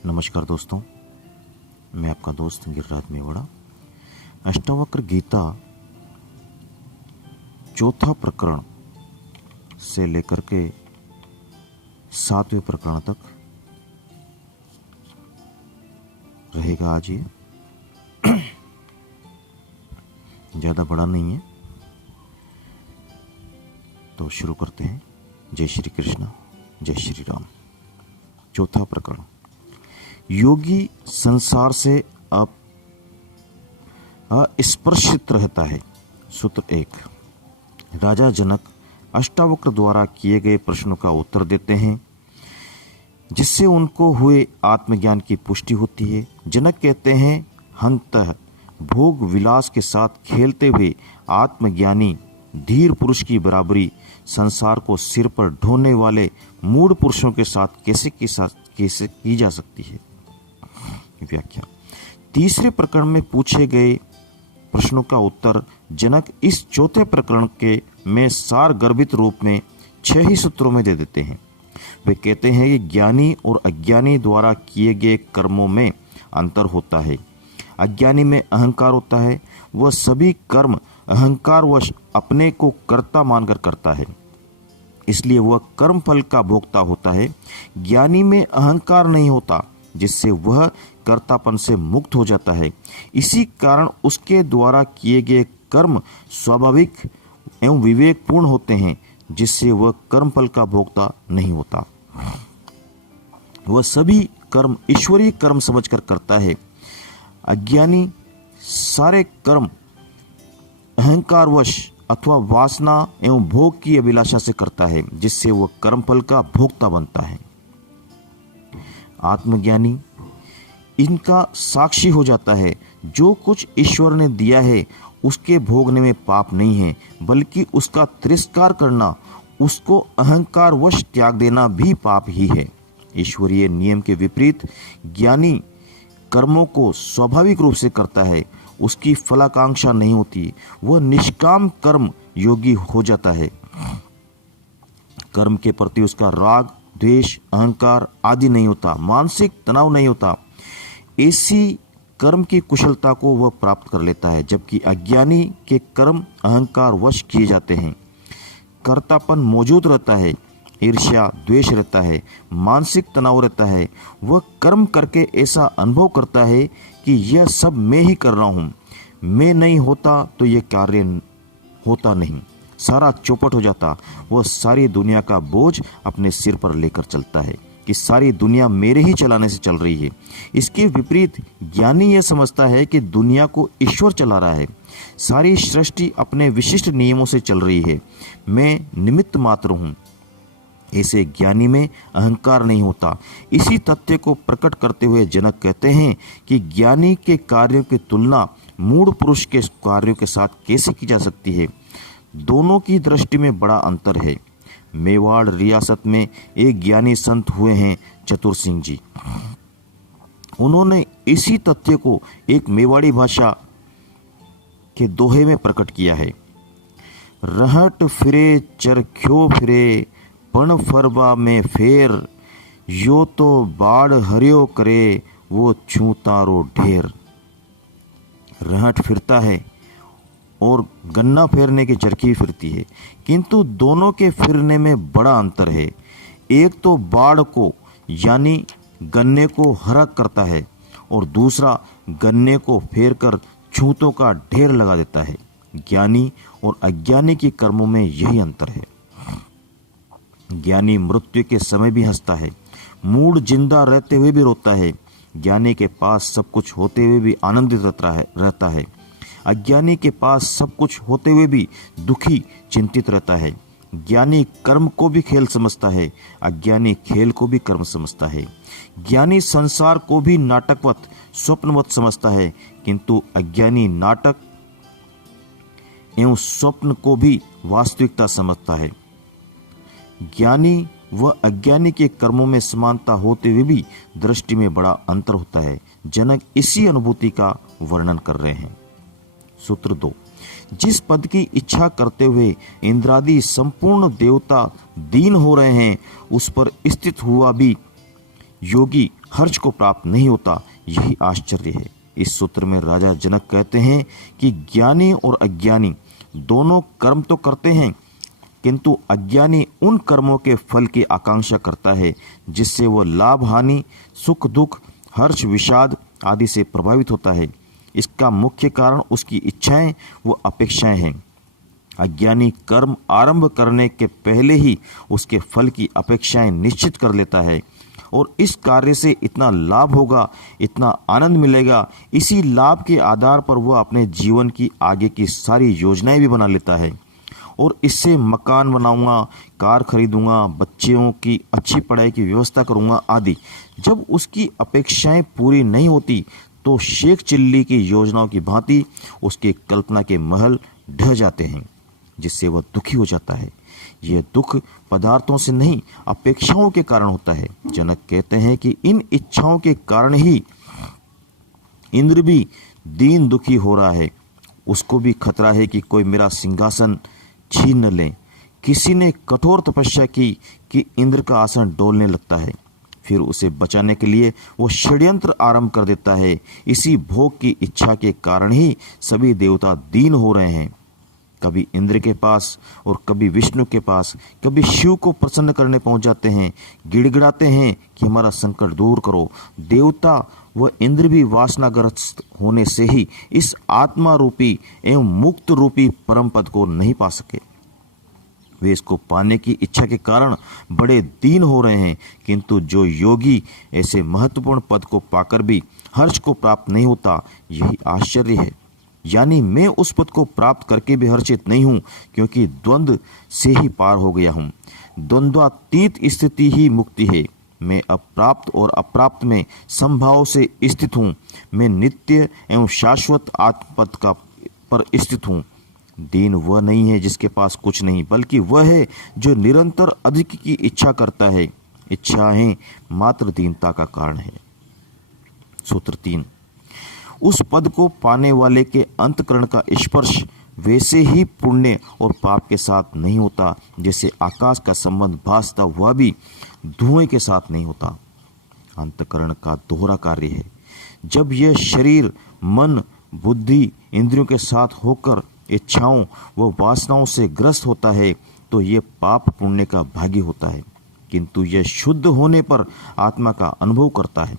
नमस्कार दोस्तों, मैं आपका दोस्त गिरिराज मेवाड़ा। अष्टावक्र गीता चौथा प्रकरण से लेकर के 7वें प्रकरण तक रहेगा आज ये। ज़्यादा बड़ा नहीं है, तो शुरू करते हैं। जय श्री कृष्ण, जय श्री राम। चौथा प्रकरण, योगी संसार से अस्पर्शित रहता है। सूत्र 1। राजा जनक अष्टावक्र द्वारा किए गए प्रश्नों का उत्तर देते हैं, जिससे उनको हुए आत्मज्ञान की पुष्टि होती है। जनक कहते हैं, हंतः भोग विलास के साथ खेलते हुए आत्मज्ञानी धीर पुरुष की बराबरी संसार को सिर पर ढोने वाले मूढ़ पुरुषों के साथ कैसे की जा सकती है। व्याख्या। तीसरे प्रकरण में पूछे गए प्रश्नों का उत्तर जनक इस चौथे प्रकरण के में सार गर्भित रूप में 6 ही सूत्रों में दे देते हैं। वे कहते हैं कि ज्ञानी और अज्ञानी द्वारा किए गए कर्मों में अंतर होता है। अज्ञानी में अहंकार होता है, वह सभी कर्म अहंकारवश अपने को कर्ता मानकर करता है, इसलिए वह कर्म फल का भोक्ता होता है। ज्ञानी में अहंकार नहीं होता, जिससे वह कर्तापन से मुक्त हो जाता है। इसी कारण उसके द्वारा किए गए कर्म स्वाभाविक एवं विवेकपूर्ण होते हैं, जिससे वह कर्म फल का भोक्ता नहीं होता। वह सभी कर्म ईश्वरीय कर्म समझकर करता है। अज्ञानी सारे कर्म अहंकारवश अथवा वासना एवं भोग की अभिलाषा से करता है, जिससे वह कर्मफल का भोक्ता बनता है। आत्मज्ञानी इनका साक्षी हो जाता है। जो कुछ ईश्वर ने दिया है उसके भोगने में पाप नहीं है, बल्कि उसका तिरस्कार करना, उसको अहंकारवश त्याग देना भी पाप ही है। ईश्वरीय नियम के विपरीत ज्ञानी कर्मों को स्वाभाविक रूप से करता है, उसकी फलाकांक्षा नहीं होती। वह निष्काम कर्म योगी हो जाता है। कर्म के प्रति उसका राग, द्वेष, अहंकार आदि नहीं होता, मानसिक तनाव नहीं होता। ऐसी कर्म की कुशलता को वह प्राप्त कर लेता है, जबकि अज्ञानी के कर्म अहंकार वश किए जाते हैं। कर्तापन मौजूद रहता है, ईर्ष्या द्वेष रहता है, मानसिक तनाव रहता है। वह कर्म करके ऐसा अनुभव करता है कि यह सब मैं ही कर रहा हूँ, मैं नहीं होता तो यह कार्य होता नहीं, सारा चौपट हो जाता। वह सारी दुनिया का बोझ अपने सिर पर लेकर चलता है कि सारी दुनिया मेरे ही चलाने से चल रही है। इसके विपरीत ज्ञानी यह समझता है कि दुनिया को ईश्वर चला रहा है, सारी सृष्टि अपने विशिष्ट नियमों से चल रही है, मैं निमित्त मात्र हूँ। ऐसे ज्ञानी में अहंकार नहीं होता। इसी तथ्य को प्रकट करते हुए जनक कहते हैं कि ज्ञानी के कार्यों की तुलना मूढ़ पुरुष के कार्यों के साथ कैसे की जा सकती है। दोनों की दृष्टि में बड़ा अंतर है। मेवाड़ रियासत में एक ज्ञानी संत हुए हैं, चतुर सिंह जी। उन्होंने इसी तथ्य को एक मेवाड़ी भाषा के दोहे में प्रकट किया है। रहट फिरे चरख्यो फिरे, पण फरबा में फेर, यो तो बाढ़ हरियो करे, वो छूतारो ढेर। रहट फिरता है और गन्ना फेरने की चरखी फिरती है, किंतु दोनों के फिरने में बड़ा अंतर है। एक तो बाढ़ को यानी गन्ने को हरा करता है और दूसरा गन्ने को फेर कर छूतों का ढेर लगा देता है। ज्ञानी और अज्ञानी के कर्मों में यही अंतर है। ज्ञानी मृत्यु के समय भी हंसता है, मूढ़ जिंदा रहते हुए भी रोता है। ज्ञानी के पास सब कुछ होते हुए भी आनंदित रहता है। अज्ञानी के पास सब कुछ होते हुए भी दुखी चिंतित रहता है। ज्ञानी कर्म को भी खेल समझता है, अज्ञानी खेल को भी कर्म समझता है। ज्ञानी संसार को भी नाटकवत स्वप्नवत समझता है, किंतु अज्ञानी नाटक एवं स्वप्न को भी वास्तविकता समझता है। ज्ञानी व अज्ञानी के कर्मों में समानता होते हुए भी दृष्टि में बड़ा अंतर होता है। जनक इसी अनुभूति का वर्णन कर रहे हैं। सूत्र 2। जिस पद की इच्छा करते हुए इंद्रादि संपूर्ण देवता दीन हो रहे हैं, उस पर स्थित हुआ भी योगी हर्ष को प्राप्त नहीं होता, यही आश्चर्य है। इस सूत्र में राजा जनक कहते हैं कि ज्ञानी और अज्ञानी दोनों कर्म तो करते हैं, किंतु अज्ञानी उन कर्मों के फल की आकांक्षा करता है जिससे वह लाभ हानि, सुख दुख, हर्ष विषाद आदि से प्रभावित होता है। इसका मुख्य कारण उसकी इच्छाएं व अपेक्षाएं हैं। अज्ञानी कर्म आरंभ करने के पहले ही उसके फल की अपेक्षाएं निश्चित कर लेता है और इस कार्य से इतना लाभ होगा, इतना आनंद मिलेगा, इसी लाभ के आधार पर वह अपने जीवन की आगे की सारी योजनाएं भी बना लेता है और इससे मकान बनाऊंगा, कार खरीदूंगा, बच्चों की अच्छी पढ़ाई की व्यवस्था करूंगा आदि। जब उसकी अपेक्षाएं पूरी नहीं होती तो शेख चिल्ली की योजनाओं की भांति उसके कल्पना के महल ढह जाते हैं, जिससे वह दुखी हो जाता है। यह दुख पदार्थों से नहीं, अपेक्षाओं के कारण होता है। जनक कहते हैं कि इन इच्छाओं के कारण ही इंद्र भी दीन दुखी हो रहा है। उसको भी खतरा है कि कोई मेरा सिंहासन छीन न ले। किसी ने कठोर तपस्या की कि इंद्र का आसन डोलने लगता है, फिर उसे बचाने के लिए वो षड्यंत्र आरंभ कर देता है। इसी भोग की इच्छा के कारण ही सभी देवता दीन हो रहे हैं, कभी इंद्र के पास और कभी विष्णु के पास, कभी शिव को प्रसन्न करने पहुंच जाते हैं, गिड़गिड़ाते हैं कि हमारा संकट दूर करो। देवता व इंद्र भी वासनाग्रस्त होने से ही इस आत्मा रूपी एवं मुक्त रूपी परम पद को नहीं पा सके। वे इसको पाने की इच्छा के कारण बड़े दीन हो रहे हैं, किंतु जो योगी ऐसे महत्वपूर्ण पद को पाकर भी हर्ष को प्राप्त नहीं होता, यही आश्चर्य है। यानी मैं उस पद को प्राप्त करके भी हर्षित नहीं हूं, क्योंकि द्वंद्व से ही पार हो गया हूं। द्वंद्वातीत स्थिति ही मुक्ति है। मैं अप्राप्त और अप्राप्त में संभाव से स्थित हूं। मैं नित्य एवं शाश्वत आत्मपद का पर स्थित हूं। दीन वह नहीं है जिसके पास कुछ नहीं, बल्कि वह है जो निरंतर अधिक की इच्छा करता है। इच्छाएं मात्र दीनता का कारण है। सूत्र 3, उस पद को पाने वाले के अंतकरण का स्पर्श वैसे ही पुण्य और पाप के साथ नहीं होता जैसे आकाश का संबंध भासता हुआ भी धुएं के साथ नहीं होता। अंतकरण का दोहरा कार्य है। जब यह शरीर, मन, बुद्धि, इंद्रियों के साथ होकर इच्छाओं व वासनाओं से ग्रस्त होता है तो यह पाप पुण्य का भागी होता है, किंतु यह शुद्ध होने पर आत्मा का अनुभव करता है।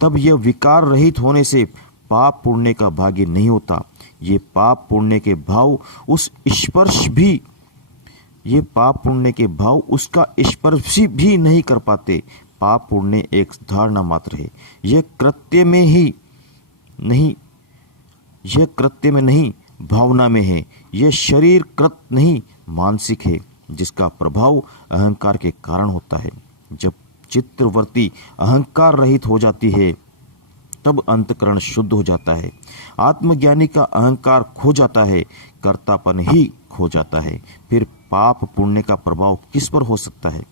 तब यह विकार रहित होने से पाप पुण्य का भागी नहीं होता। ये पाप पुण्य के भाव उसका स्पर्श भी नहीं कर पाते। पाप पुण्य एक धारणा मात्र है। यह कृत्य में नहीं भावना में है। यह शरीर कृत नहीं मानसिक है, जिसका प्रभाव अहंकार के कारण होता है। जब चित्तवृत्ति अहंकार रहित हो जाती है तब अंतकरण शुद्ध हो जाता है। आत्मज्ञानी का अहंकार खो जाता है, कर्तापन ही खो जाता है। फिर पाप पुण्य का प्रभाव किस पर हो सकता है?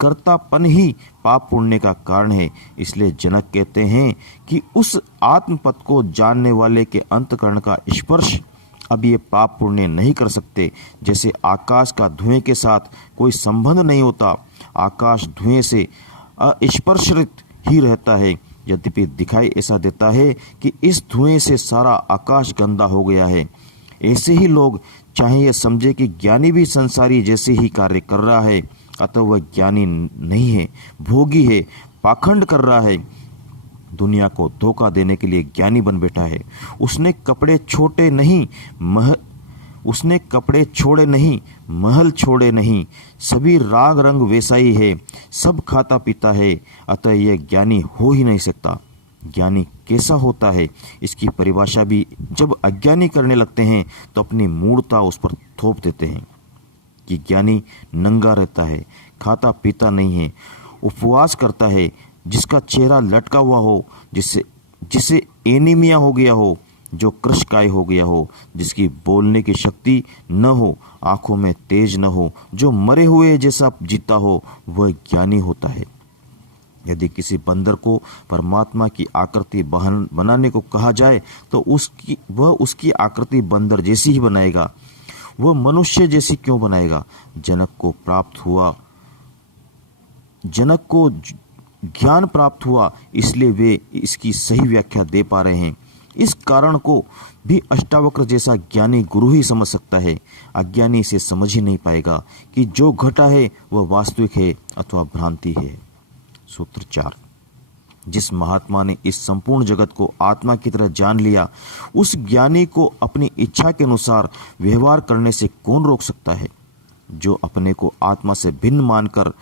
कर्तापन ही पाप पुण्य का कारण है। इसलिए जनक कहते हैं कि उस आत्मपद को जानने वाले के अंतकरण का स्पर्श अब ये पाप पुण्य नहीं कर सकते। जैसे आकाश का धुएं के साथ कोई संबंध नहीं होता, आकाश धुएं से अस्पर्शित ही रहता है। यद्यपि दिखाई ऐसा देता है कि इस धुएं से सारा आकाश गंदा हो गया है। ऐसे ही लोग चाहे ये समझे कि ज्ञानी भी संसारी जैसे ही कार्य कर रहा है, अतः वह ज्ञानी नहीं है, भोगी है, पाखंड कर रहा है, दुनिया को धोखा देने के लिए ज्ञानी बन बैठा है। उसने कपड़े छोड़े नहीं, महल छोड़े नहीं, सभी राग रंग वैसा ही है, सब खाता पीता है, अतः यह ज्ञानी हो ही नहीं सकता। ज्ञानी कैसा होता है, इसकी परिभाषा भी जब अज्ञानी करने लगते हैं तो अपनी मूढ़ता उस पर थोप देते हैं कि ज्ञानी नंगा रहता है, खाता पीता नहीं है, उपवास करता है, जिसका चेहरा लटका हुआ हो, जिसे एनीमिया हो गया हो, जो कृशकाय हो गया हो, जिसकी बोलने की शक्ति न हो, आंखों में तेज न हो, जो मरे हुए जैसा जीता हो, वह ज्ञानी होता है। यदि किसी बंदर को परमात्मा की आकृति बनाने को कहा जाए तो वह उसकी आकृति बंदर जैसी ही बनाएगा, वह मनुष्य जैसी क्यों बनाएगा? जनक को ज्ञान प्राप्त हुआ, इसलिए वे इसकी सही व्याख्या दे पा रहे हैं। इस कारण को भी अष्टावक्र जैसा ज्ञानी गुरु ही समझ सकता है। अज्ञानी इसे समझ ही नहीं पाएगा कि जो घटा है वह वास्तविक है अथवा भ्रांति है। सूत्र 4। जिस महात्मा ने इस संपूर्ण जगत को आत्मा की तरह जान लिया, उस ज्ञानी को अपनी इच्छा के अनुसार व्यवहार करने से कौन रोक सकता है? जो अपने को आत्मा से भिन्न मानकर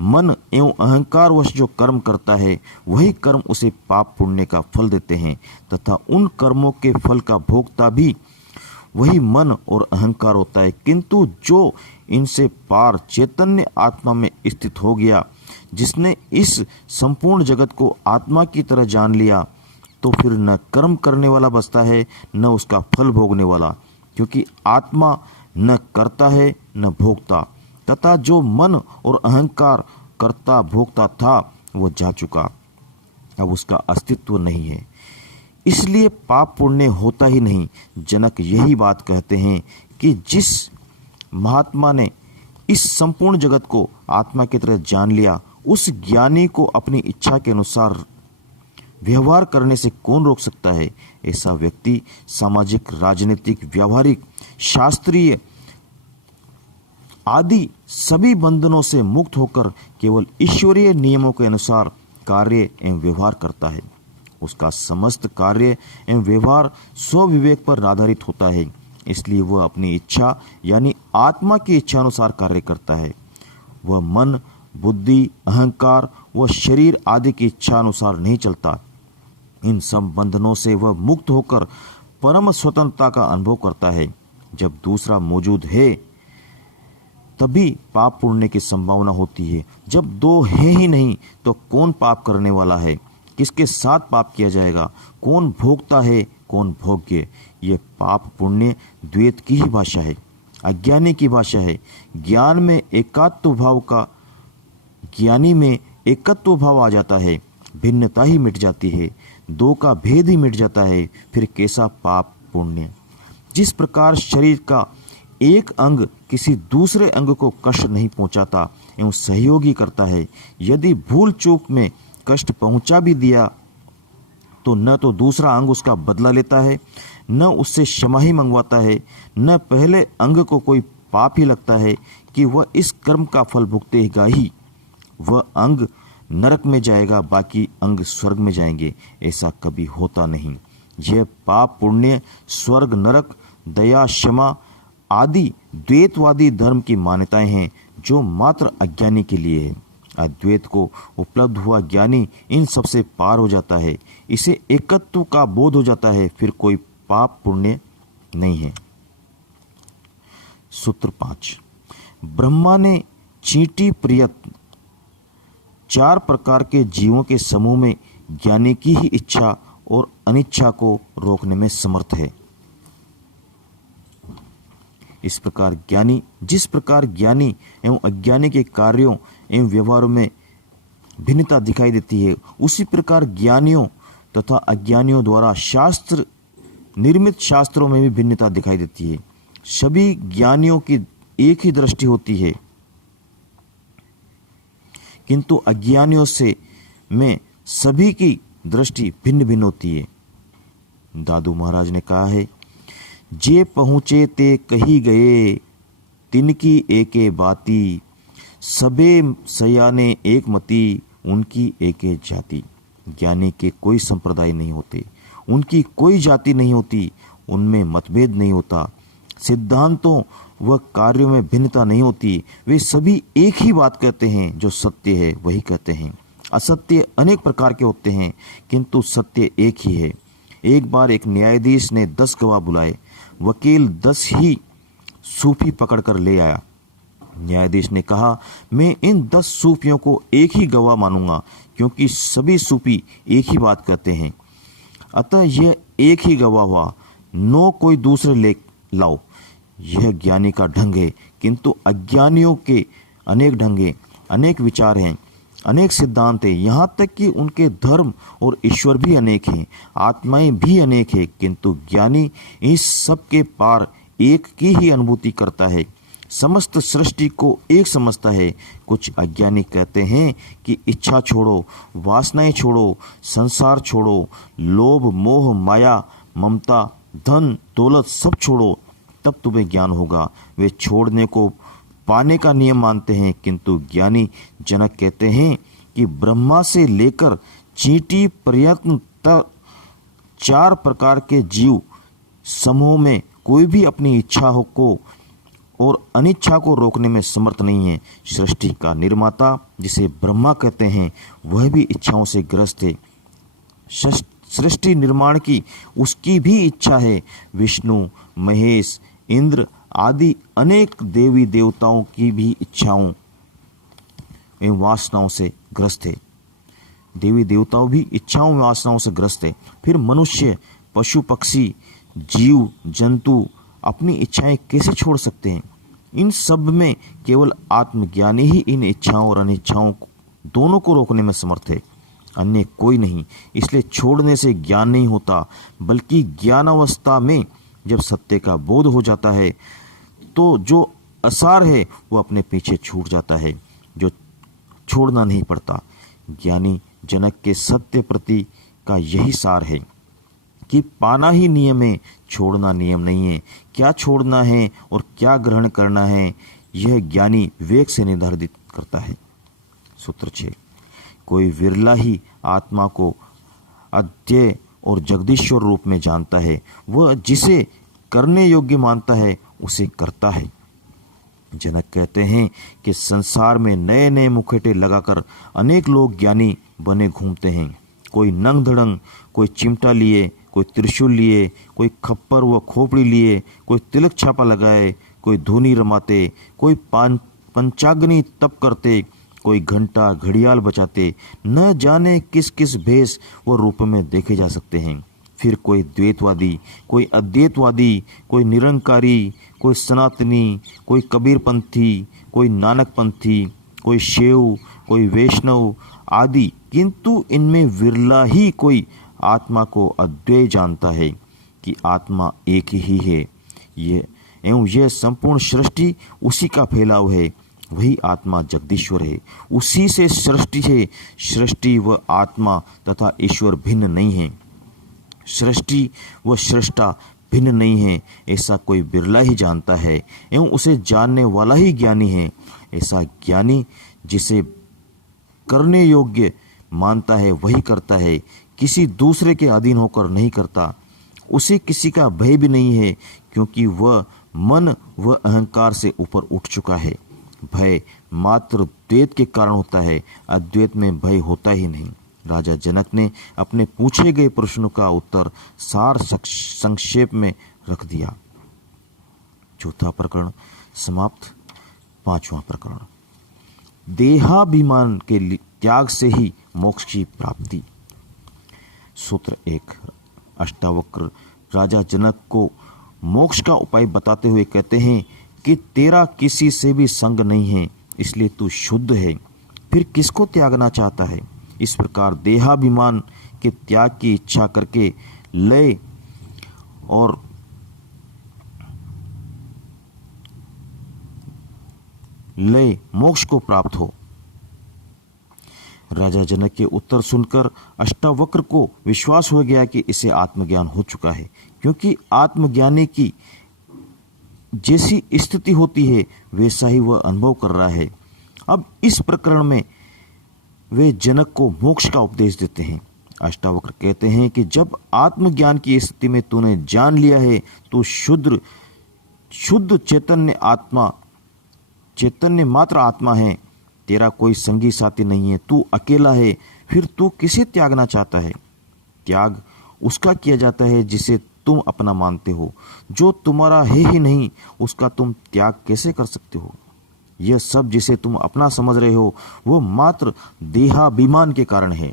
मन एवं अहंकारवश जो कर्म करता है, वही कर्म उसे पाप पुण्य का फल देते हैं तथा उन कर्मों के फल का भोक्ता भी वही मन और अहंकार होता है। किंतु जो इनसे पार चैतन्य आत्मा में स्थित हो गया, जिसने इस संपूर्ण जगत को आत्मा की तरह जान लिया, तो फिर न कर्म करने वाला बचता है न उसका फल भोगने वाला, क्योंकि आत्मा न करता है न भोगता, तथा जो मन और अहंकार करता भोगता था वो जा चुका, अब उसका अस्तित्व नहीं है, इसलिए पाप पुण्य होता ही नहीं। जनक यही बात कहते हैं कि जिस महात्मा ने इस संपूर्ण जगत को आत्मा की तरह जान लिया, उस ज्ञानी को अपनी इच्छा के अनुसार व्यवहार करने से कौन रोक सकता है? ऐसा व्यक्ति सामाजिक, राजनीतिक, व्यवहारिक, शास्त्रीय आदि सभी बंधनों से मुक्त होकर केवल ईश्वरीय नियमों के अनुसार कार्य एवं व्यवहार करता है। उसका समस्त कार्य एवं व्यवहार स्वविवेक पर आधारित होता है, इसलिए वह अपनी इच्छा यानी आत्मा की इच्छा अनुसार कार्य करता है। वह मन, बुद्धि, अहंकार व शरीर आदि की इच्छा अनुसार नहीं चलता। इन सब बंधनों से वह मुक्त होकर परम स्वतंत्रता का अनुभव करता है। जब दूसरा मौजूद है तभी पाप पुण्य की संभावना होती है। जब दो है ही नहीं तो कौन पाप करने वाला है? किसके साथ पाप किया जाएगा? कौन भोगता है, कौन भोग्य? ये पाप पुण्य द्वैत की ही भाषा है, अज्ञानी की भाषा है। ज्ञान में एकात्व भाव का ज्ञानी में एकत्व भाव आ जाता है, भिन्नता ही मिट जाती है, दो का भेद ही मिट जाता है। फिर कैसा पाप पुण्य? जिस प्रकार शरीर का एक अंग किसी दूसरे अंग को कष्ट नहीं पहुंचाता एवं सहयोगी करता है, यदि भूल चूक में कष्ट पहुंचा भी दिया तो न तो दूसरा अंग उसका बदला लेता है, न उससे क्षमा ही मंगवाता है, न पहले अंग को कोई पाप ही लगता है कि वह इस कर्म का फल भुगतेगा ही। वह अंग नरक में जाएगा, बाकी अंग स्वर्ग में जाएंगे, ऐसा कभी होता नहीं। यह पाप पुण्य, स्वर्ग नरक, दया क्षमा आदि द्वैतवादी धर्म की मान्यताएं हैं जो मात्र अज्ञानी के लिए है। अद्वैत को उपलब्ध हुआ ज्ञानी इन सबसे पार हो जाता है, इसे एकत्व का बोध हो जाता है, फिर कोई पाप पुण्य नहीं है। सूत्र 5। ब्रह्मा ने चींटी प्रयत्न 4 प्रकार के जीवों के समूह में ज्ञानी की ही इच्छा और अनिच्छा को रोकने में समर्थ है। इस प्रकार ज्ञानी, जिस प्रकार ज्ञानी एवं अज्ञानी के कार्यों एवं व्यवहारों में भिन्नता दिखाई देती है, उसी प्रकार ज्ञानियों तथा अज्ञानियों द्वारा शास्त्र निर्मित शास्त्रों में भी भिन्नता दिखाई देती है। सभी ज्ञानियों की एक ही दृष्टि होती है, किंतु अज्ञानियों से में सभी की दृष्टि भिन्न भिन्न होती है। दादू महाराज ने कहा है, जे पहुँचे ते कही गए, तिनकी एके बाती, सबे सयाने एक मती, उनकी एके जाति। ज्ञानी के कोई संप्रदाय नहीं होते, उनकी कोई जाति नहीं होती, उनमें मतभेद नहीं होता, सिद्धांतों व कार्यों में भिन्नता नहीं होती। वे सभी एक ही बात कहते हैं, जो सत्य है वही कहते हैं। असत्य अनेक प्रकार के होते हैं, किंतु सत्य एक ही है। एक बार एक न्यायाधीश ने 10 गवाह बुलाए। वकील 10 ही सूफी पकड़कर ले आया। न्यायाधीश ने कहा, मैं इन 10 सूफियों को एक ही गवाह मानूंगा, क्योंकि सभी सूफी एक ही बात कहते हैं, अतः यह एक ही गवाह हुआ, 9 कोई दूसरे ले लाओ। यह ज्ञानी का ढंग है, किंतु अज्ञानियों के अनेक ढंगे, अनेक विचार हैं, अनेक सिद्धांत हैं, यहाँ तक कि उनके धर्म और ईश्वर भी अनेक हैं, आत्माएं भी अनेक हैं, किंतु ज्ञानी इस सब के पार एक की ही अनुभूति करता है। समस्त सृष्टि को एक समझता है। कुछ अज्ञानी कहते हैं कि इच्छा छोड़ो, वासनाएं छोड़ो, संसार छोड़ो, लोभ मोह माया ममता धन दौलत सब छोड़ो, तब तुम्हें ज्ञान होगा। वे छोड़ने को पाने का नियम मानते हैं, किंतु ज्ञानी जनक कहते हैं कि ब्रह्मा से लेकर चींटी पर्यंत 4 प्रकार के जीव समूह में कोई भी अपनी इच्छा को और अनिच्छा को रोकने में समर्थ नहीं है। सृष्टि का निर्माता जिसे ब्रह्मा कहते हैं वह भी इच्छाओं से ग्रस्त है। सृष्टि निर्माण की उसकी भी इच्छा है। विष्णु महेश इंद्र आदि अनेक देवी देवताओं की भी इच्छाओं एवं वासनाओं से ग्रस्त है। देवी देवताओं भी इच्छाओं एवं वासनाओं से ग्रस्त है। फिर मनुष्य पशु पक्षी जीव जंतु अपनी इच्छाएं कैसे छोड़ सकते हैं? इन सब में केवल आत्मज्ञानी ही इन इच्छाओं और अनिच्छाओं दोनों को रोकने में समर्थ है, अन्य कोई नहीं। इसलिए छोड़ने से ज्ञान नहीं होता, बल्कि ज्ञानावस्था में जब सत्य का बोध हो जाता है तो जो असार है वो अपने पीछे छूट जाता है, जो छोड़ना नहीं पड़ता। ज्ञानी जनक के सत्य प्रति का यही सार है कि पाना ही नियम है, छोड़ना नियम नहीं है। क्या छोड़ना है और क्या ग्रहण करना है यह ज्ञानी विवेक से निर्धारित करता है। सूत्र 6। कोई विरला ही आत्मा को अध्यय और जगदीश्वर रूप में जानता है। वह जिसे करने योग्य मानता है उसे करता है। जनक कहते हैं कि संसार में नए नए मुखौटे लगाकर अनेक लोग ज्ञानी बने घूमते हैं। कोई नंग धड़ंग, कोई चिमटा लिए, कोई त्रिशूल लिए, कोई खप्पर व खोपड़ी लिए, कोई तिलक छापा लगाए, कोई धूनी रमाते, कोई पंचाग्नि तप करते, कोई घंटा घड़ियाल बजाते, न जाने किस किस भेष व रूप में देखे जा सकते हैं। फिर कोई द्वैतवादी, कोई अद्वैतवादी, कोई निरंकारी, कोई सनातनी, कोई कबीरपंथी, कोई नानकपंथी, कोई शैव, कोई वैष्णव आदि, किंतु इनमें विरला ही कोई आत्मा को अद्वैत जानता है कि आत्मा एक ही है। यह संपूर्ण सृष्टि उसी का फैलाव है। वही आत्मा जगदीश्वर है। उसी से सृष्टि है। सृष्टि व आत्मा तथा ईश्वर भिन्न नहीं है। सृष्टि व सृष्टा भिन्न नहीं है, ऐसा कोई बिरला ही जानता है एवं उसे जानने वाला ही ज्ञानी है। ऐसा ज्ञानी जिसे करने योग्य मानता है वही करता है, किसी दूसरे के अधीन होकर नहीं करता। उसे किसी का भय भी नहीं है, क्योंकि वह मन व अहंकार से ऊपर उठ चुका है। भय मात्र द्वैत के कारण होता है, अद्वैत में भय होता ही नहीं। राजा जनक ने अपने पूछे गए प्रश्नों का उत्तर सार संक्षेप में रख दिया। चौथा प्रकरण समाप्त। 5वां प्रकरण, देहाभिमान के त्याग से ही मोक्ष की प्राप्ति। सूत्र 1। अष्टावक्र राजा जनक को मोक्ष का उपाय बताते हुए कहते हैं कि तेरा किसी से भी संग नहीं है, इसलिए तू शुद्ध है। फिर किसको त्यागना चाहता है? इस प्रकार देहाभिमान के त्याग की इच्छा करके लय और मोक्ष को प्राप्त हो। राजा जनक के उत्तर सुनकर अष्टावक्र को विश्वास हो गया कि इसे आत्मज्ञान हो चुका है, क्योंकि आत्मज्ञानी की जैसी स्थिति होती है वैसा ही वह अनुभव कर रहा है। अब इस प्रकरण में वे जनक को मोक्ष का उपदेश देते हैं। अष्टावक्र कहते हैं कि जब आत्मज्ञान की स्थिति में तूने जान लिया है तो शुद्ध चैतन्य मात्र आत्मा है, तेरा कोई संगी साथी नहीं है, तू अकेला है। फिर तू किसे त्यागना चाहता है? त्याग उसका किया जाता है जिसे तुम अपना मानते हो। जो तुम्हारा है ही नहीं उसका तुम त्याग कैसे कर सकते हो? यह सब जिसे तुम अपना समझ रहे हो वो मात्र देहाभिमान के कारण है।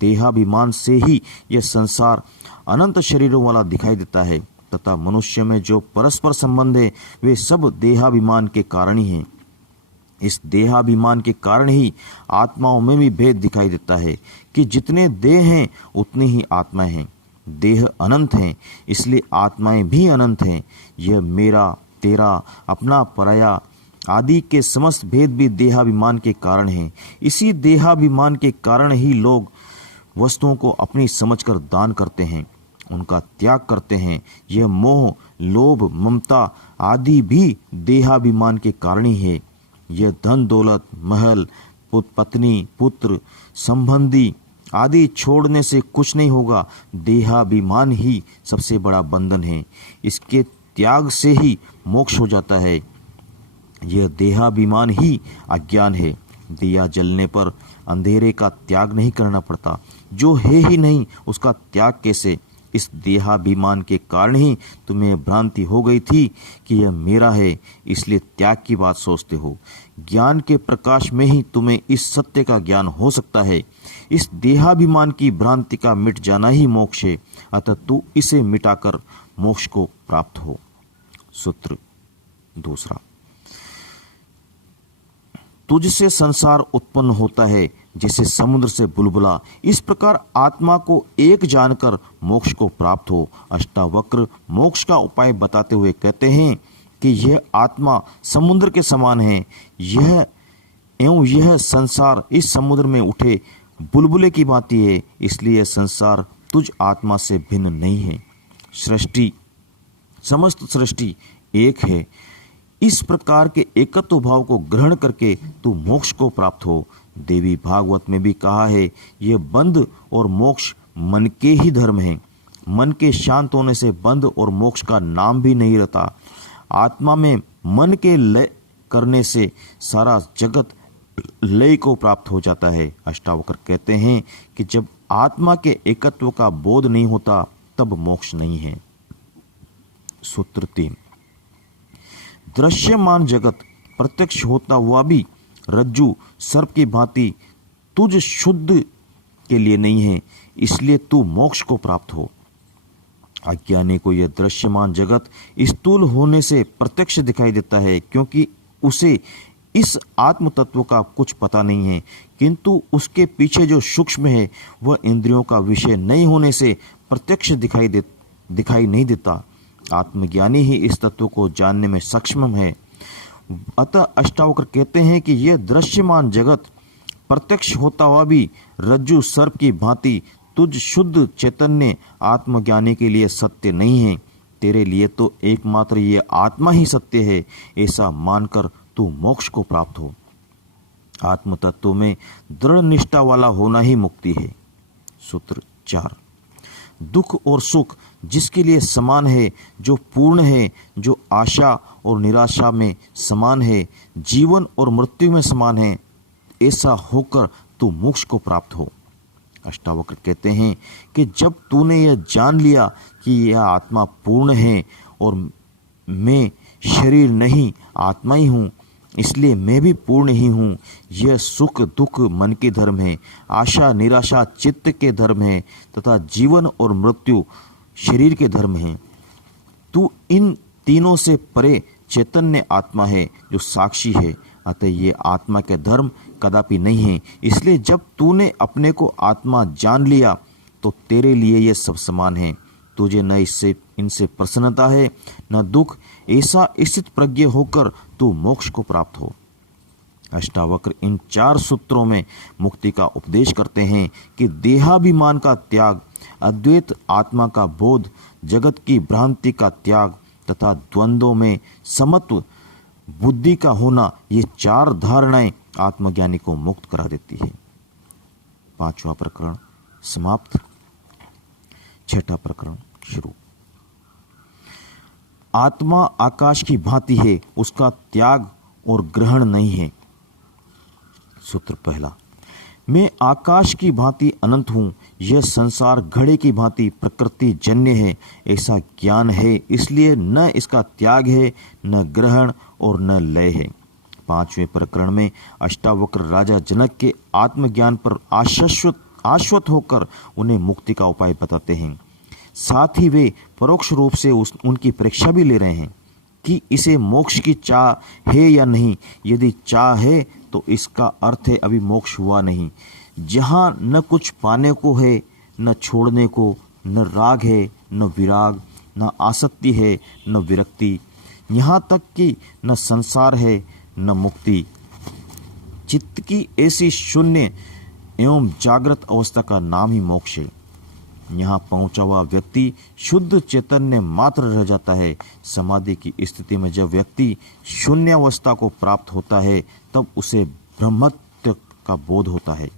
देहाभिमान से ही यह संसार अनंत शरीरों वाला दिखाई देता है तथा मनुष्य में जो परस्पर संबंध है वे सब देहाभिमान के कारण ही हैं। इस देहाभिमान के कारण ही आत्माओं में भी भेद दिखाई देता है कि जितने देह हैं उतनी ही आत्माएं हैं। देह अनंत हैं, इसलिए आत्माएं भी अनंत हैं। यह मेरा तेरा, अपना, पराया आदि के समस्त भेद भी देहाभिमान के कारण हैं। इसी देहाभिमान के कारण ही लोग वस्तुओं को अपनी समझकर दान करते हैं, उनका त्याग करते हैं। यह मोह, लोभ, ममता आदि भी देहाभिमान के कारण ही है। यह धन दौलत, महल, पत्नी, पुत्र, संबंधी आदि छोड़ने से कुछ नहीं होगा। देहाभिमान ही सबसे बड़ा बंधन है। इसके त्याग से ही मोक्ष हो जाता है। यह देहाभिमान ही अज्ञान है। दिया जलने पर अंधेरे का त्याग नहीं करना पड़ता। जो है ही नहीं उसका त्याग कैसे? इस देहाभिमान के कारण ही तुम्हें भ्रांति हो गई थी कि यह मेरा है, इसलिए त्याग की बात सोचते हो। ज्ञान के प्रकाश में ही तुम्हें इस सत्य का ज्ञान हो सकता है। इस देहाभिमान की भ्रांति का मिट जाना ही मोक्ष है। अतः तू इसे मिटाकर मोक्ष को प्राप्त हो। सूत्र दूसरा, तुझसे संसार उत्पन्न होता है जैसे समुद्र से बुलबुला। इस प्रकार आत्मा को एक जानकर मोक्ष को प्राप्त हो। अष्टावक्र मोक्ष का उपाय बताते हुए कहते हैं कि यह आत्मा समुद्र के समान है। यह संसार इस समुद्र में उठे बुलबुले की भांति है, इसलिए संसार तुझ आत्मा से भिन्न नहीं है। समस्त सृष्टि एक है। इस प्रकार के एकत्व भाव को ग्रहण करके तू मोक्ष को प्राप्त हो। देवी भागवत में भी कहा है, यह बंध और मोक्ष मन के ही धर्म है। मन के शांत होने से बंध और मोक्ष का नाम भी नहीं रहता। आत्मा में मन के लय करने से सारा जगत लय को प्राप्त हो जाता है। अष्टावक्र कहते हैं कि जब आत्मा के एकत्व का बोध नहीं होता तब मोक्ष नहीं है। सूत्र 3, दृश्यमान जगत प्रत्यक्ष होता हुआ भी रज्जु सर्प की भांति तुझ शुद्ध के लिए नहीं है, इसलिए तू मोक्ष को प्राप्त हो। अज्ञानी को यह दृश्यमान जगत स्थूल होने से प्रत्यक्ष दिखाई देता है, क्योंकि उसे इस आत्म तत्व का कुछ पता नहीं है, किंतु उसके पीछे जो सूक्ष्म है वह इंद्रियों का विषय नहीं होने से प्रत्यक्ष दिखाई नहीं देता। आत्मज्ञानी ही इस तत्व को जानने में सक्षम है। अतः अष्टावक्र कहते हैं कि यह दृश्यमान जगत प्रत्यक्ष होता हुआ भी रज्जु सर्प की भांति तुझ शुद्ध चैतन्य आत्मज्ञानी के लिए सत्य नहीं है। तेरे लिए तो एकमात्र ये आत्मा ही सत्य है। ऐसा मानकर तू मोक्ष को प्राप्त हो। आत्म तत्व में दृढ़ निष्ठा वाला होना ही मुक्ति है। सूत्र 4, दुख और सुख जिसके लिए समान है, जो पूर्ण है, जो आशा और निराशा में समान है, जीवन और मृत्यु में समान है, ऐसा होकर तू मोक्ष को प्राप्त हो। अष्टावक्र कहते हैं कि जब तूने यह जान लिया कि यह आत्मा पूर्ण है और मैं शरीर नहीं आत्मा ही हूँ, इसलिए मैं भी पूर्ण ही हूँ। यह सुख दुख मन के धर्म है, आशा निराशा चित्त के धर्म है तथा जीवन और मृत्यु शरीर के धर्म है। तू इन तीनों से परे चैतन्य आत्मा है जो साक्षी है। अतः ये आत्मा के धर्म कदापि नहीं है। इसलिए जब तूने अपने को आत्मा जान लिया तो तेरे लिए ये सब समान है। तुझे न इनसे प्रसन्नता है न दुख। ऐसा स्थित प्रज्ञ होकर तू मोक्ष को प्राप्त हो। अष्टावक्र इन 4 सूत्रों में मुक्ति का उपदेश करते हैं कि देहाभिमान का त्याग, अद्वैत आत्मा का बोध, जगत की भ्रांति का त्याग तथा द्वंद्वों में समत्व बुद्धि का होना, ये 4 धारणाएं आत्मज्ञानी को मुक्त करा देती है। 5वां प्रकरण समाप्त। 6ठा प्रकरण शुरू। आत्मा आकाश की भांति है, उसका त्याग और ग्रहण नहीं है। सूत्र 1, मैं आकाश की भांति अनंत हूँ। यह संसार घड़े की भांति प्रकृति जन्य है, ऐसा ज्ञान है। इसलिए न इसका त्याग है, न ग्रहण और न लय है। 5वें प्रकरण में अष्टावक्र राजा जनक के आत्मज्ञान पर आश्वत होकर उन्हें मुक्ति का उपाय बताते हैं। साथ ही वे परोक्ष रूप से उनकी परीक्षा भी ले रहे हैं कि इसे मोक्ष की चाह है या नहीं। यदि चाह है तो इसका अर्थ है अभी मोक्ष हुआ नहीं। जहाँ न कुछ पाने को है, न छोड़ने को, न राग है, न विराग, न आसक्ति है, न विरक्ति, यहाँ तक कि न संसार है न मुक्ति। चित्त की ऐसी शून्य एवं जागृत अवस्था का नाम ही मोक्ष है। यहाँ पहुंचा हुआ व्यक्ति शुद्ध चैतन्य मात्र रह जाता है। समाधि की स्थिति में जब व्यक्ति शून्यावस्था को प्राप्त होता है तब उसे ब्रह्मत्व का बोध होता है,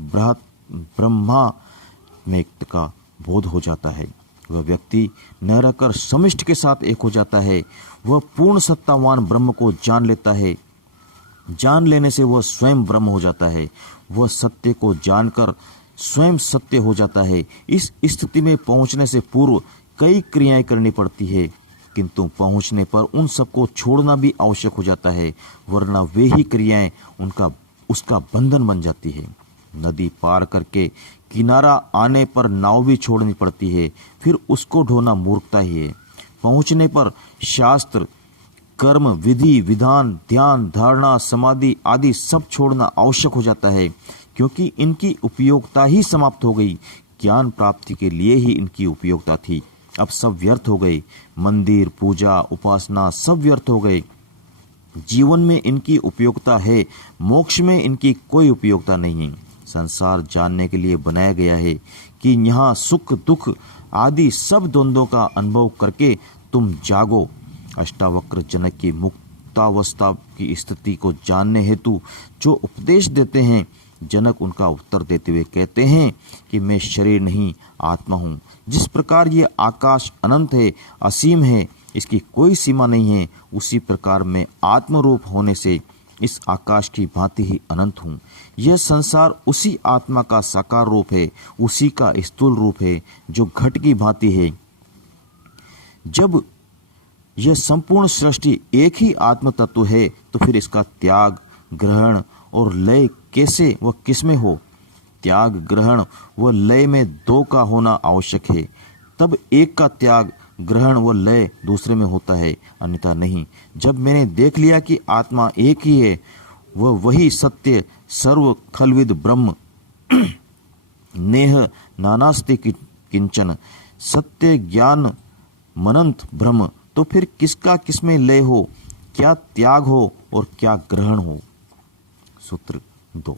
ब्रह्मा में का बोध हो जाता है। वह व्यक्ति न रहकर समिष्ट के साथ एक हो जाता है। वह पूर्ण सत्तावान ब्रह्म को जान लेता है। जान लेने से वह स्वयं ब्रह्म हो जाता है। वह सत्य को जानकर स्वयं सत्य हो जाता है। इस स्थिति में पहुंचने से पूर्व कई क्रियाएं करनी पड़ती है, किंतु पहुंचने पर उन सबको छोड़ना भी आवश्यक हो जाता है, वरना वे ही क्रियाएं उसका बंधन बन जाती है। नदी पार करके किनारा आने पर नाव भी छोड़नी पड़ती है, फिर उसको ढोना मूर्खता ही है। पहुंचने पर शास्त्र, कर्म, विधि, विधान, ध्यान, धारणा, समाधि आदि सब छोड़ना आवश्यक हो जाता है, क्योंकि इनकी उपयोगिता ही समाप्त हो गई। ज्ञान प्राप्ति के लिए ही इनकी उपयोगिता थी, अब सब व्यर्थ हो गए। मंदिर, पूजा, उपासना सब व्यर्थ हो गए। जीवन में इनकी उपयोगिता है, मोक्ष में इनकी कोई उपयोगिता नहीं है। संसार जानने के लिए बनाया गया है कि यहाँ सुख दुख आदि सब द्वंद्वों का अनुभव करके तुम जागो। अष्टावक्र जनक की मुक्तावस्था की स्थिति को जानने हेतु जो उपदेश देते हैं, जनक उनका उत्तर देते हुए कहते हैं कि मैं शरीर नहीं आत्मा हूँ। जिस प्रकार ये आकाश अनंत है, असीम है, इसकी कोई सीमा नहीं है, उसी प्रकार मैं आत्मरूप होने से इस आकाश की भांति ही अनंत हूँ। यह संसार उसी आत्मा का साकार रूप है, उसी का स्थूल रूप है जो घट की भांति है। जब यह संपूर्ण सृष्टि एक ही आत्म तत्व है तो फिर इसका त्याग, ग्रहण और लय कैसे व किसमें हो? त्याग, ग्रहण व लय में दो का होना आवश्यक है, तब एक का त्याग, ग्रहण व लय दूसरे में होता है, अन्यथा नहीं। जब मैंने देख लिया कि आत्मा एक ही है, वह वही सत्य सर्व खलविद ब्रह्म नेह नानास्ति किंचन सत्य ज्ञान मनंत ब्रह्म, तो फिर किसका किसमें लय हो, क्या त्याग हो और क्या ग्रहण हो? सूत्र 2।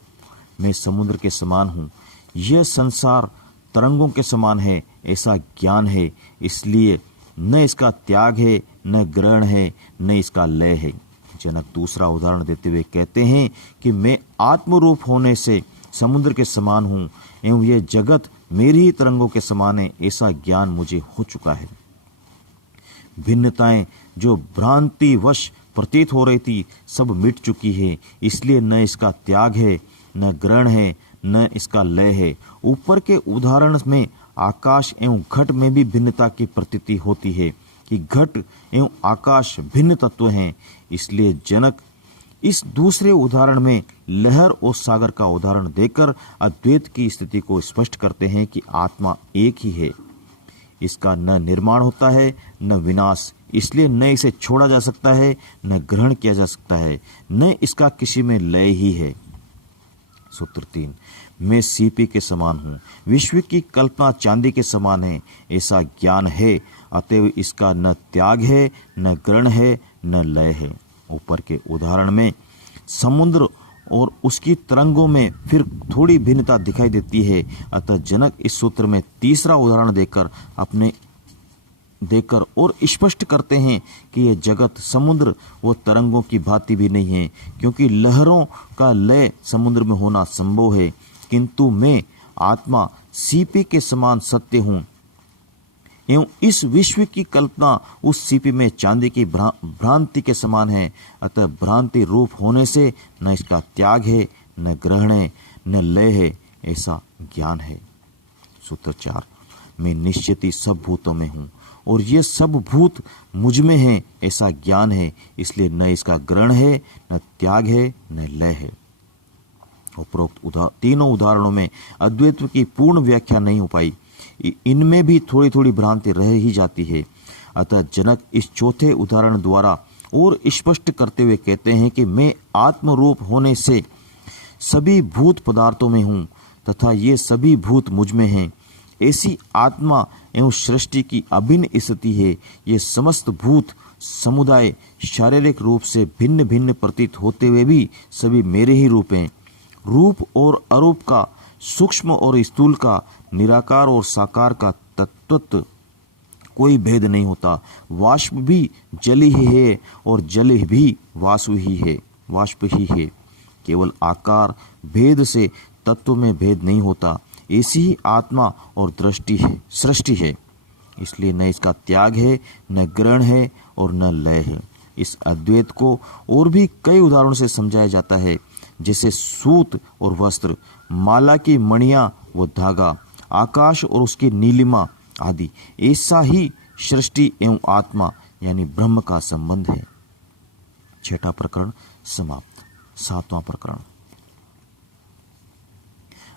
मैं समुद्र के समान हूँ, यह संसार तरंगों के समान है, ऐसा ज्ञान है, इसलिए न इसका त्याग है, न ग्रहण है, न इसका लय है। जनक दूसरा उदाहरण देते हुए कहते हैं कि मैं आत्मरूप होने से समुद्र के समान हूँ एवं यह जगत मेरी ही तरंगों के समान है, ऐसा ज्ञान मुझे हो चुका है। भिन्नताएं जो भ्रांतिवश प्रतीत हो रही थी सब मिट चुकी है, इसलिए न इसका त्याग है, न ग्रहण है, न इसका लय है। ऊपर के उदाहरण में आकाश एवं घट में भी भिन्नता की प्रतीति होती है कि घट एवं आकाश भिन्न तत्व हैं, इसलिए जनक इस दूसरे उदाहरण में लहर और सागर का उदाहरण देकर अद्वैत की स्थिति को स्पष्ट करते हैं कि आत्मा एक ही है, इसका न निर्माण होता है न विनाश, इसलिए न इसे छोड़ा जा सकता है न ग्रहण किया जा सकता है, न इसका किसी में लय ही है। सूत्र 3। मैं सीपी के समान हूँ, विश्व की कल्पना चांदी के समान है, ऐसा ज्ञान है, अतएव इसका न त्याग है, न ग्रहण है, न लय है। ऊपर के उदाहरण में समुद्र और उसकी तरंगों में फिर थोड़ी भिन्नता दिखाई देती है, अतः जनक इस सूत्र में तीसरा उदाहरण देकर और स्पष्ट करते हैं कि यह जगत समुद्र व तरंगों की भांति भी नहीं है, क्योंकि लहरों का लय समुद्र में होना संभव है, किंतु मैं आत्मा सीपी के समान सत्य हूँ एवं इस विश्व की कल्पना उस सीपी में चांदी की भ्रांति के समान है, अतः भ्रांति रूप होने से न इसका त्याग है, न ग्रहण है, न लय है, ऐसा ज्ञान है। सूत्र 4। मैं निश्चित ही सब भूतों में हूँ और ये सब भूत मुझ में हैं, ऐसा ज्ञान है, इसलिए न इसका ग्रहण है, न त्याग है, न लय है। उपरोक्त तीनों उदाहरणों में अद्वैत की पूर्ण व्याख्या नहीं हो पाई, इनमें भी थोड़ी थोड़ी भ्रांति रह ही जाती है। अतः जनक इस चौथे उदाहरण द्वारा और स्पष्ट करते हुए कहते हैं कि मैं आत्मरूप होने से सभी भूत पदार्थों में हूँ तथा ये सभी भूत मुझ में हैं। ऐसी आत्मा एवं सृष्टि की अभिन्न स्थिति है। ये समस्त भूत समुदाय शारीरिक रूप से भिन्न भिन्न प्रतीत होते हुए भी सभी मेरे ही रूप हैं। रूप और अरूप का, सूक्ष्म और स्थूल का, निराकार और साकार का तत्व कोई भेद नहीं होता। वाष्प भी जल ही है और जल भी वाष्प ही है। केवल आकार भेद से तत्व में भेद नहीं होता। ऐसी ही आत्मा और सृष्टि है। इसलिए न इसका त्याग है, न ग्रहण है और न लय है। इस अद्वैत को और भी कई उदाहरणों से समझाया जाता है, जैसे सूत और वस्त्र, माला की मणियां व धागा, आकाश और उसकी नीलिमा आदि। ऐसा ही सृष्टि एवं आत्मा यानी ब्रह्म का संबंध है। 6वां प्रकरण समाप्त। 7वां प्रकरण,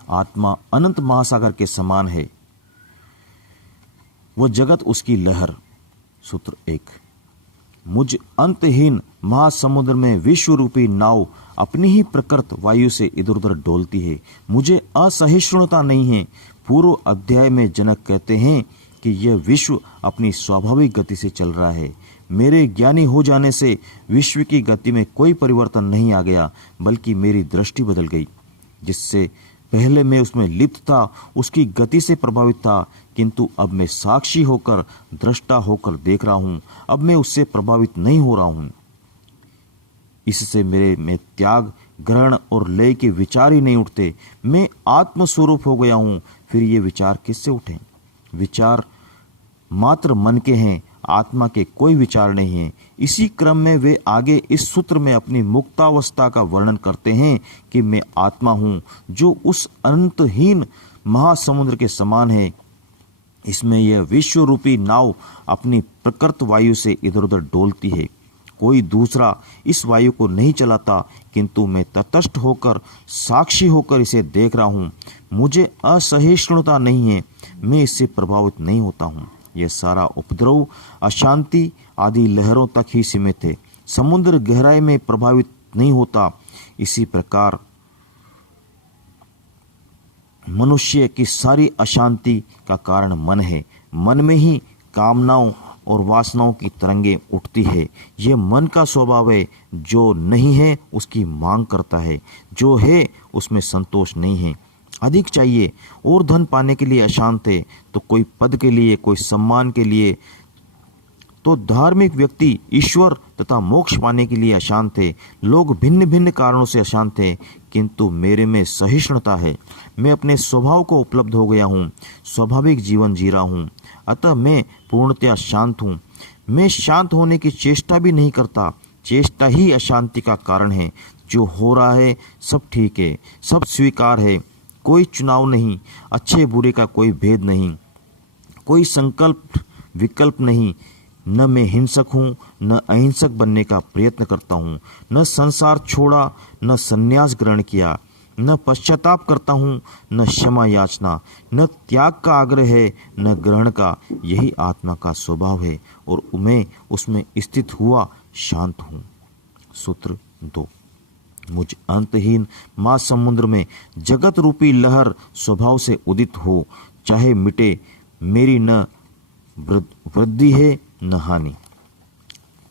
आत्मा अनंत महासागर के समान है, वो जगत उसकी लहर। सूत्र 1, मुझ अंतहीन महासमुद्र में विश्व रूपी नाव अपनी ही प्रकृत वायु से इधर उधर डोलती है। मुझे असहिष्णुता नहीं है। पूर्व अध्याय में जनक कहते हैं कि यह विश्व अपनी स्वाभाविक गति से चल रहा है। मेरे ज्ञानी हो जाने से विश्व की गति में कोई परिवर्तन नहीं आ गया, बल्कि मेरी दृष्टि बदल गई। जिससे पहले मैं उसमें लिप्त था, उसकी गति से प्रभावित था, किंतु अब मैं साक्षी होकर, दृष्टा होकर देख रहा हूं। अब मैं उससे प्रभावित नहीं हो रहा हूं। इससे मेरे में त्याग, ग्रहण और लय के विचार ही नहीं उठते। मैं आत्मस्वरूप हो गया हूं। फिर ये विचार किससे उठे? विचार मात्र मन के हैं, आत्मा के कोई विचार नहीं है। इसी क्रम में वे आगे इस सूत्र में अपनी मुक्तावस्था का वर्णन करते हैं कि मैं आत्मा हूं, जो उस अनंतहीन महासमुद्र के समान है। इसमें यह विश्व रूपी नाव अपनी प्रकृत वायु से इधर उधर डोलती है। कोई दूसरा इस वायु को नहीं चलाता, किंतु मैं तटस्थ होकर, साक्षी होकर इसे देख रहा हूं। मुझे असहिष्णुता नहीं है, मैं इससे प्रभावित नहीं होता हूं। यह सारा उपद्रव, अशांति आदि लहरों तक ही सीमित है। समुद्र गहराई में प्रभावित नहीं होता। इसी प्रकार मनुष्य की सारी अशांति का कारण मन है। मन में ही कामनाओं और वासनाओं की तरंगें उठती है। यह मन का स्वभाव है। जो नहीं है उसकी मांग करता है, जो है उसमें संतोष नहीं है। अधिक चाहिए और धन पाने के लिए अशांत है, तो कोई पद के लिए, कोई सम्मान के लिए। तो धार्मिक व्यक्ति ईश्वर तथा मोक्ष पाने के लिए अशांत है। लोग भिन्न भिन्न कारणों से अशांत है, किंतु मेरे में सहिष्णुता है। मैं अपने स्वभाव को उपलब्ध हो गया हूँ, स्वाभाविक जीवन जी रहा हूँ, अतः मैं पूर्णतया शांत हूँ। मैं शांत होने की चेष्टा भी नहीं करता। चेष्टा ही अशांति का कारण है। जो हो रहा है सब ठीक है, सब स्वीकार है। कोई चुनाव नहीं, अच्छे बुरे का कोई भेद नहीं, कोई संकल्प विकल्प नहीं। न मैं हिंसक हूँ, न अहिंसक बनने का प्रयत्न करता हूँ। न संसार छोड़ा, न संन्यास ग्रहण किया, न पश्चाताप करता हूँ, न क्षमा याचना, न त्याग का आग्रह है, न ग्रहण का। यही आत्मा का स्वभाव है और मैं उसमें स्थित हुआ शांत हूँ। सूत्र 2, मुझ अंतहीन महासमुद्र में जगत रूपी लहर स्वभाव से उदित हो, चाहे मिटे, मेरी न वृद्धि है न हानि।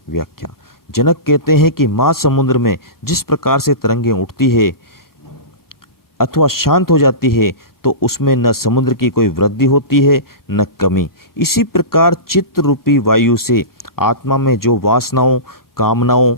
व्याख्या, जनक कहते हैं कि महासमुद्र में जिस प्रकार से तरंगें उठती है अथवा शांत हो जाती है, तो उसमें न समुद्र की कोई वृद्धि होती है न कमी। इसी प्रकार चित्त रूपी वायु से आत्मा में जो वासनाओं, कामनाओं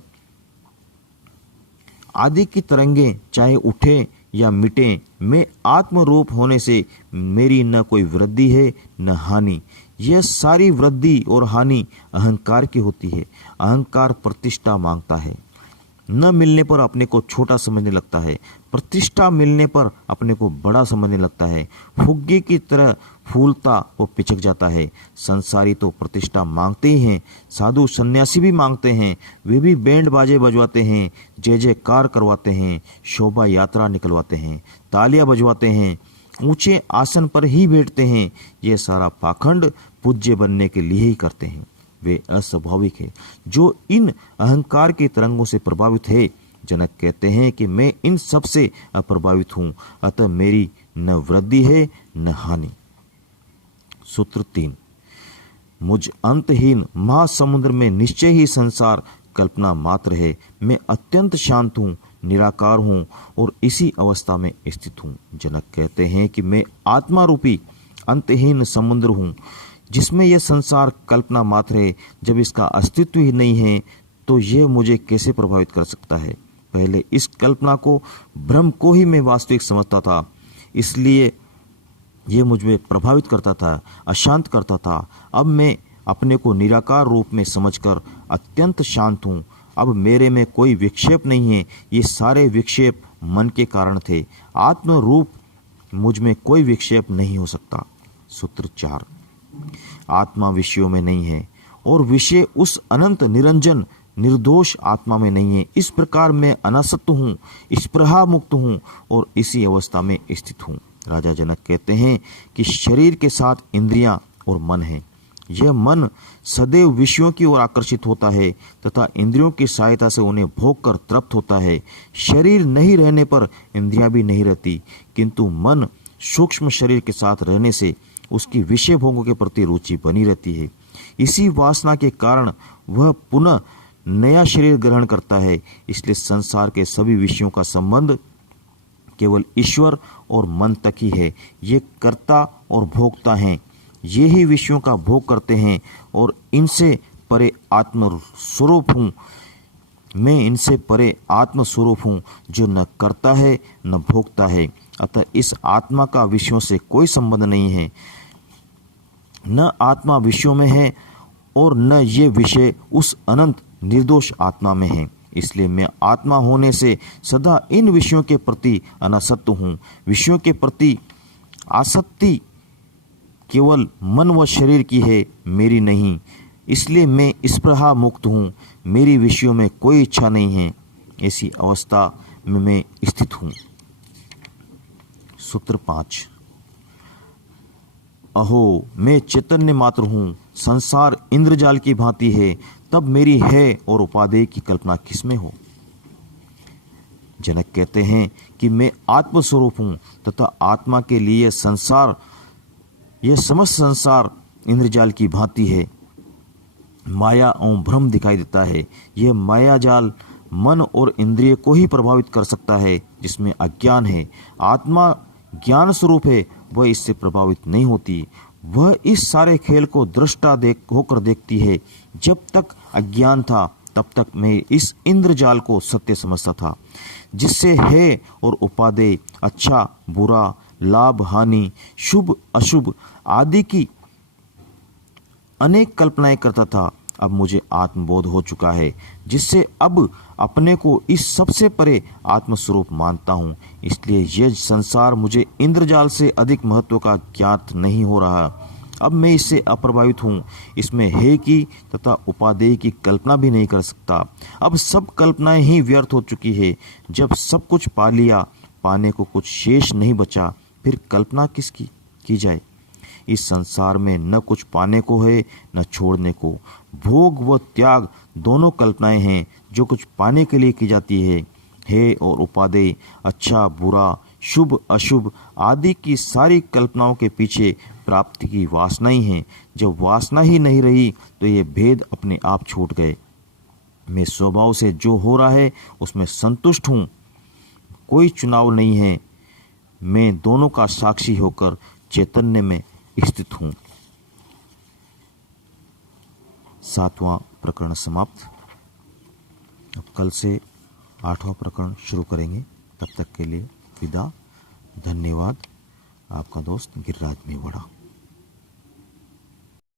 आदि की तरंगें चाहे उठे या मिटे, में आत्मरूप होने से मेरी न कोई वृद्धि है न हानि। यह सारी वृद्धि और हानि अहंकार की होती है। अहंकार प्रतिष्ठा मांगता है। न मिलने पर अपने को छोटा समझने लगता है, प्रतिष्ठा मिलने पर अपने को बड़ा समझने लगता है। फुग्गे की तरह फूलता वो पिचक जाता है। संसारी तो प्रतिष्ठा मांगते ही हैं, साधु सन्यासी भी मांगते हैं। वे भी बैंड बाजे बजवाते हैं, जय जयकार करवाते हैं, शोभा यात्रा निकलवाते हैं, तालियां बजवाते हैं, ऊंचे आसन पर ही बैठते हैं। यह सारा पाखंड पूज्य बनने के लिए ही करते हैं। वे अस्वाभाविक है, जो इन अहंकार की तरंगों से प्रभावित है। जनक कहते हैं कि मैं इन सब से अप्रभावित हूँ, अतः मेरी न वृद्धि है न हानि। सूत्र 3, मुझ अंतहीन महासमुद्र में निश्चय ही संसार कल्पना मात्र है। मैं अत्यंत शांत हूँ, निराकार हूँ और इसी अवस्था में स्थित हूँ। जनक कहते हैं कि मैं आत्मा रूपी अंतहीन समुद्र हूँ जिसमें यह संसार कल्पना मात्र है। जब इसका अस्तित्व ही नहीं है तो यह मुझे कैसे प्रभावित कर सकता है। पहले इस कल्पना को, भ्रम को ही मैं वास्तविक समझता था, इसलिए यह मुझ में प्रभावित करता था, अशांत करता था। अब मैं अपने को निराकार रूप में समझकर अत्यंत शांत हूँ। अब मेरे में कोई विक्षेप नहीं है। ये सारे विक्षेप मन के कारण थे। आत्म रूप मुझ में कोई विक्षेप नहीं हो सकता। सूत्र 4। आत्मा विषयों में नहीं है और विषय उस अनंत निरंजन निर्दोष आत्मा में नहीं है। इस प्रकार मैं अनासक्त हूँ, स्पृहा मुक्त हूँ और इसी अवस्था में स्थित हूँ। राजा जनक कहते हैं कि शरीर के साथ इंद्रियां और मन है। यह मन सदैव विषयों की ओर आकर्षित होता है तथा इंद्रियों की सहायता से उन्हें भोग कर तृप्त होता है। शरीर नहीं रहने पर इंद्रियां भी नहीं रहती, किंतु मन सूक्ष्म शरीर के साथ रहने से उसकी विषय भोगों के प्रति रुचि बनी रहती है। इसी वासना के कारण वह पुनः नया शरीर ग्रहण करता है। इसलिए संसार के सभी विषयों का संबंध केवल ईश्वर और मन तक ही है। ये कर्ता और भोक्ता हैं। ये ही विषयों का भोग करते हैं और इनसे परे आत्म स्वरूप हूँ। मैं इनसे परे आत्म स्वरूप हूँ जो न करता है न भोगता है। अतः इस आत्मा का विषयों से कोई संबंध नहीं है। न आत्मा विषयों में है और न ये विषय उस अनंत निर्दोष आत्मा में है। इसलिए मैं आत्मा होने से सदा इन विषयों के प्रति अनासक्त हूँ। विषयों के प्रति आसक्ति केवल मन व शरीर की है, मेरी नहीं। इसलिए मैं स्पृहा मुक्त हूँ, मेरी विषयों में कोई इच्छा नहीं है। ऐसी अवस्था में मैं स्थित हूँ। सूत्र 5। अहो, मैं चैतन्य मात्र हूँ, संसार इंद्रजाल की भांति है, तब मेरी है और उपादेय की कल्पना किसमें हो। जनक कहते हैं कि मैं आत्मस्वरूप हूँ तथा आत्मा के लिए संसार, यह समस्त संसार इंद्रजाल की भांति है। माया और भ्रम दिखाई देता है। यह माया जाल मन और इंद्रिय को ही प्रभावित कर सकता है जिसमें अज्ञान है। आत्मा ज्ञान स्वरूप है, वह इससे प्रभावित नहीं होती। वह इस सारे खेल को दृष्टा होकर देखती है। जब तक अज्ञान था तब तक मैं इस इंद्रजाल को सत्य समझता था, जिससे है और उपादेय, अच्छा बुरा, लाभ हानि, शुभ अशुभ आदि की अनेक कल्पनाएं करता था। अब मुझे आत्मबोध हो चुका है, जिससे अब अपने को इस सबसे परे आत्मस्वरूप मानता हूँ। इसलिए यह संसार मुझे इंद्रजाल से अधिक महत्व का ज्ञात नहीं हो रहा। अब मैं इससे अप्रभावित हूँ। इसमें है कि तथा उपादेय की कल्पना भी नहीं कर सकता। अब सब कल्पनाएं ही व्यर्थ हो चुकी है। जब सब कुछ पा लिया, पाने को कुछ शेष नहीं बचा, फिर कल्पना किसकी की जाए। इस संसार में न कुछ पाने को है न छोड़ने को। भोग व त्याग दोनों कल्पनाएं हैं जो कुछ पाने के लिए की जाती है और उपादेय, अच्छा बुरा, शुभ अशुभ आदि की सारी कल्पनाओं के पीछे प्राप्ति की वासना ही है। जब वासना ही नहीं रही तो ये भेद अपने आप छूट गए। मैं स्वभाव से जो हो रहा है उसमें संतुष्ट हूँ। कोई चुनाव नहीं है। मैं दोनों का साक्षी होकर चैतन्य में स्थित हूँ। 7वां प्रकरण समाप्त। अब कल से 8वां प्रकरण शुरू करेंगे। तब तक के लिए विदा। धन्यवाद। आपका दोस्त गिरिराज मेवाड़ा।